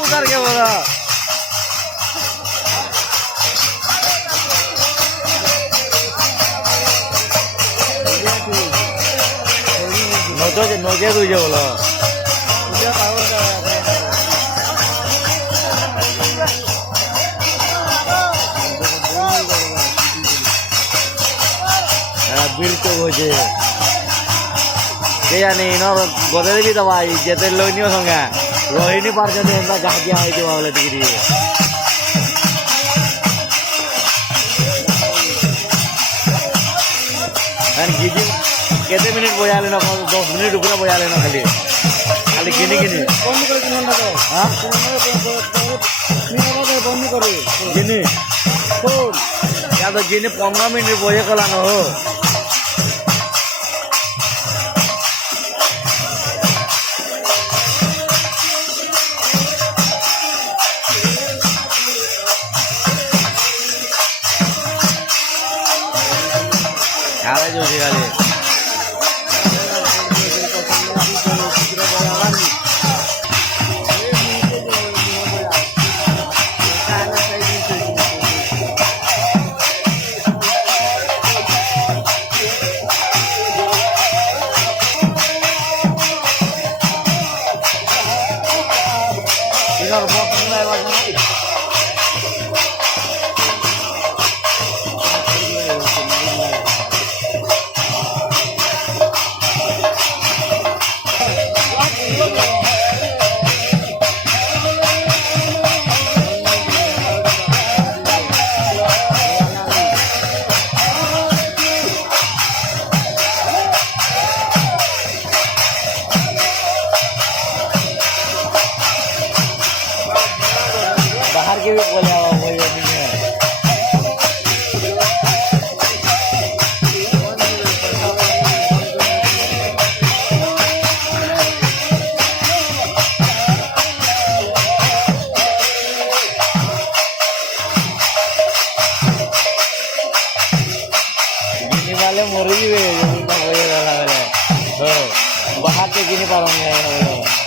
उतर के बोला नोके तुझे बोला बिल तो बोझे क्या नहीं ना गोदे भी दवाई जैसे लोग नहीं होंगे रोहिणी पार जाते हैं ना जहाँ क्या है जो वाले डिग्री है गिनी कितने मिनट बजा लेना 10 मिनट ऊपर बजा लेना खाली खाली गिनी गिनी हाँ गिनी या तो गिनी 15 मिनट बजे कला न हो यार जो गाली बाहर के भी बोले वो नहीं है गिनी वाले मुर्गी भी बाहर के गिनी पारोंगे